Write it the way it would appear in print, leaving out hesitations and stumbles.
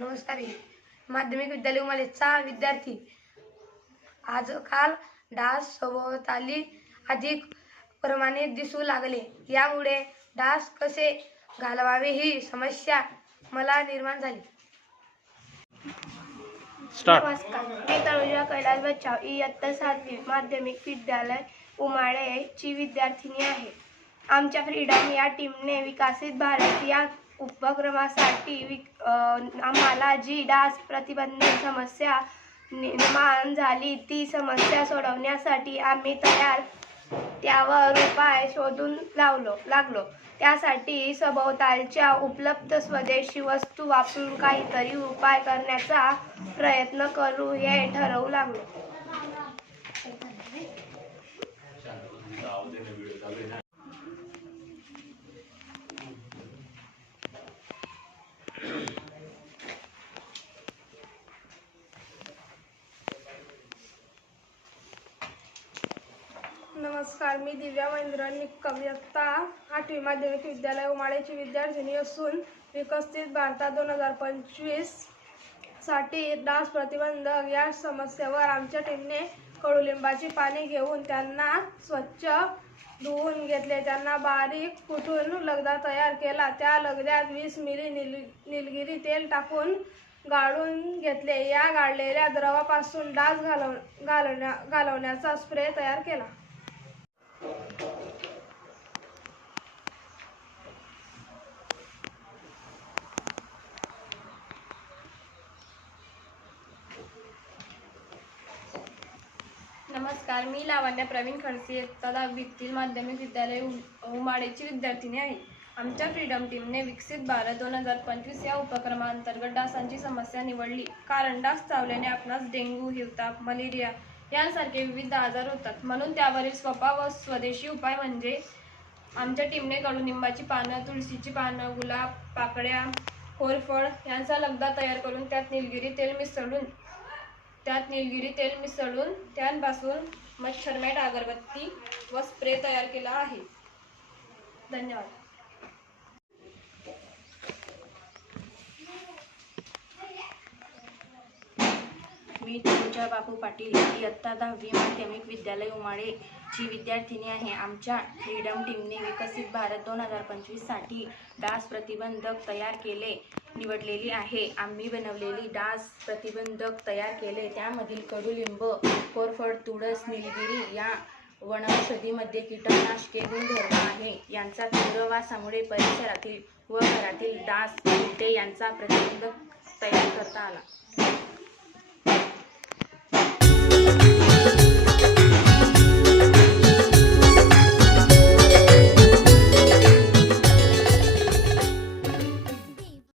नमस्कार. माध्यमिक विद्यालय उमालेचा विद्यार्थी आजकाल डास सभोवताली अधिक प्रमाणात दिसू लागले. यामुळे डास कसे घालवावे ही समस्या मला निर्माण झाली. नमस्कार, मी तनुजा कैलास बच्चाव, इयत्ता 7वी माध्यमिक विद्यालय उमाळेची विद्यार्थिनी आहे. आमच्या फ्रीडम या टीमने विकसित भारत या उपक्रमासाठी आम्हाला जी डास प्रतिबंधक समस्या निर्माण झाली ती समस्या सोडवण्यासाठी आम्ही त्यावर उपाय शोधून लागलो. त्यासाठी सभोवतालच्या उपलब्ध स्वदेशी वस्तू वापरून काहीतरी उपाय करण्याचा प्रयत्न करू हे ठरवू लागलो. नमस्कार, मी दिव्या महेंद्र निक्कम, इयत्ता 8वी माध्यमिक विद्यालय उमाळेची विद्यार्थिनी असून विकसित भारतात 2025 साठी डास प्रतिबंधक या समस्येवर आमच्या टीमने कडुलिंबाची पाने घेऊन त्यांना स्वच्छ धुवून घेतले. त्यांना बारीक कुटून लगदा तयार केला. त्या लगद्यात 20 मिली निलगिरी तेल टाकून गाळून घेतले. या गाळलेल्या द्रवापासून डास घालवण्याचा स्प्रे तयार केला. नमस्कार, मी लावण्या प्रवीण खडसे, इयत्ता 10वीतील माध्यमिक विद्यालय उमाळेची विद्यार्थिनी आहे. आमच्या फ्रीडम टीमने विकसित भारत 2025 या उपक्रमांतर्गत डासांची समस्या निवडली. कारण डास चावल्याने आपणास डेंग्यू, हिवताप, मलेरिया यांसारखे विविध आजार होतात. म्हणून त्यावरील सोपा व स्वदेशी उपाय म्हणजे आमच्या टीमने कडुनिंबाची पानं, तुळशीची पानं, गुलाब पाकळ्या, कोरफड यांचा लगदा तयार करून त्यात निलगिरी तेल मिसळून त्यापासून मच्छरमॅट, अगरबत्ती व स्प्रे तयार केला आहे. धन्यवाद. मी तनुजा बापू पाटील, इयत्ता 10वी माध्यमिक विद्यालय उमाळेची विद्यार्थिनी आहे. आमच्या फ्रीडम टीमने विकसित भारत 2025 साठी डास प्रतिबंधक निवडलेली आहे. आम्ही बनवलेली डास प्रतिबंधक तयार केले. त्यामधील कडुलिंब, कोरफड, तुळस, निलगिरी या वनौषधीमध्ये कीटकनाशके गुणधर्म आहे. यांचा तीव्र वासामुळे परिसरातील व घरातील डास, उलटे यांचा प्रतिबंधक तयार करता आला.